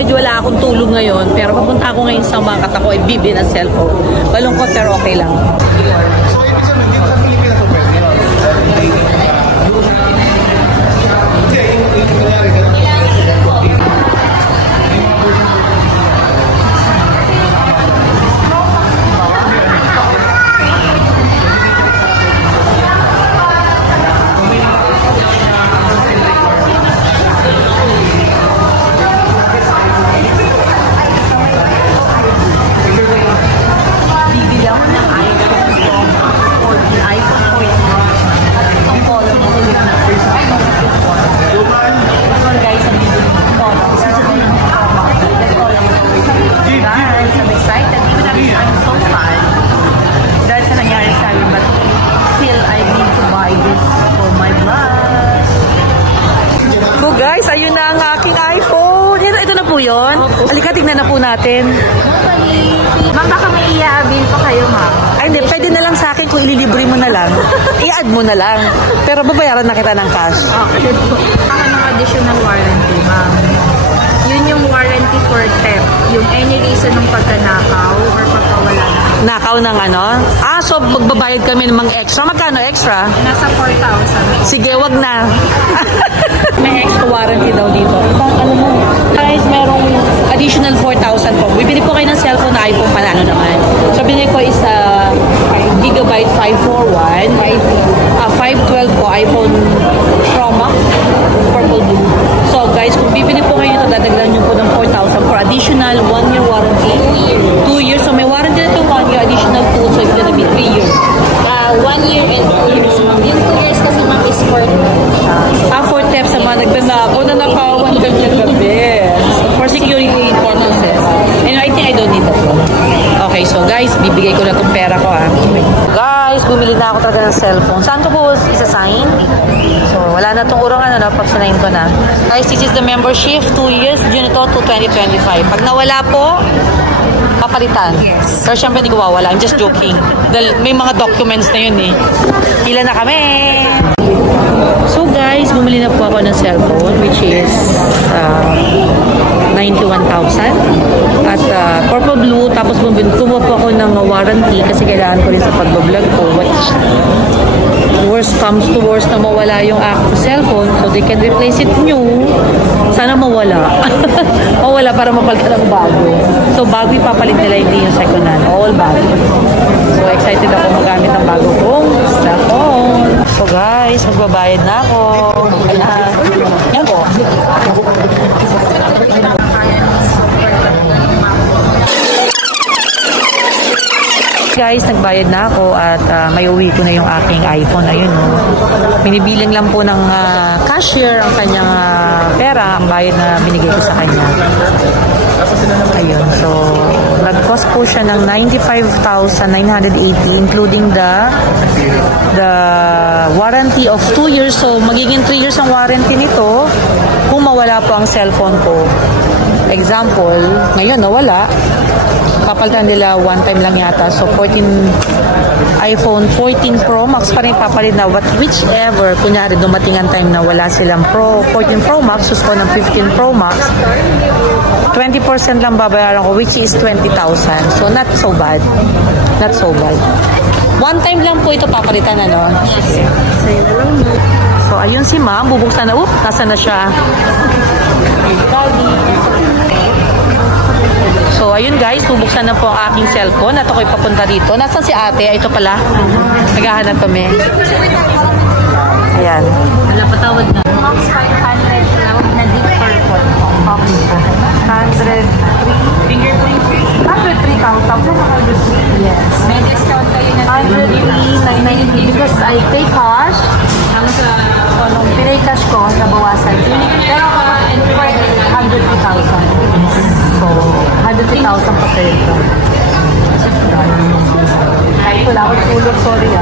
medyo wala akong tulog ngayon, pero papunta ako ngayon sa mga katako ay bibili ng cellphone. Malungkot pero okay lang. So, ibig sabihin, dito sa Pilipinas to pwede yun. Guys, ayun na ang aking iPhone. Ito na po yun. Halika, tignan na po natin. Ma'am, baka may i-avail pa kayo, ma'am. Ay, hindi. Pwede na lang sa akin kung ililibre mo na lang. I-add mo na lang. Pero babayaran na kita ng cash. Okay. Baka ng additional warranty, ma'am. Yun yung warranty for theft. Yung any reason ng pagkanakaw or pagkawala na. Nakaw ng ano? So magbabayad kami ng mga extra. Magkano extra? Nasa 4,000. Sige, wag na. May extra warranty daw dito. Ano mo? Guys, merong additional 4,000 po. Bibili po kayo ng cellphone na iPhone, panalo naman. So, binili ko is Gigabyte 541. 512 po, iPhone Pro Max, Purple Blue. So, guys, kung bibili po kayo ito, dadaglan nyo po ng 4,000 for additional 1-year warranty. 2 years. So, may warranty na ito 1 year, additional 2. So, it's gonna be 3 years. 1 year and 2 years, ma'am. Yung 2 years kasi, ma'am, is for for theft sa mga nagdanakaw na nakawan ka niya gabi. For security purposes. And I think I don't need that one. Okay, so guys, bibigay ko na itong pera ko Guys, bumili na ako talaga ng cellphone. Saan ko po isa-sign? So, wala na itong urong pag sinayin ko na. Guys, this is the membership. 2 years, June ito to 2025. Pag nawala po, papalitan. Yes. Pero syempre hindi ko wawala. I'm just joking. Dahil may mga documents na yun Ilan na kami? So guys, bumili na po ako ng cellphone which is 91,000 at purple blue. Tapos kumuha po ako ng warranty kasi kailangan ko rin sa pagbablog ko. Which worst comes to worst na mawala yung aking cellphone, so they can replace it new. Sana mawala. Mawala para mapalitan ng bago. So bago ipapalit nila, hindi yung second hand. All bago. So excited ako magamit ng bago kong cellphone. So guys, magbabayad na ako. Yan po. Guys, nagbayad na ako at may uwi ko na yung aking iPhone. Ayun, binibilang lang po ng cashier ang kanyang pera, ang bayad na binigay ko sa kanya. Ayun, so nag-cost po siya ng 95,980 including the warranty of 2 years. So magiging 3 years ang warranty nito kung mawala po ang cellphone ko. Example, ngayon nawala, papalitan nila one time lang yata. So, iPhone 14 Pro Max pa rin papalit na. Whichever, kunyari dumating ang time na wala silang 14 Pro Max, gusto ko ng 15 Pro Max, 20% lang babayaran ko, which is 20,000. So, not so bad. Not so bad. One time lang po ito papalitan, ano? So, ayun si ma'am. Bubuksan na. Nasa na siya? So, ayun guys, bubuksan na po ang aking cellphone at ako'y papunta dito. Nasaan si ate? Ito pala. Naghahanap kami. Ayan. Wala patawad na. 500 cloud na deep purple. 103 fingerprint. 103,000. Yes. May discount kayo na 103,990 because I pay cash. So, nung pinay cash ko, nabawasan. Pero, for 103,000. So, 103,000 pa kayo. Kahit wala akong tulog, sorry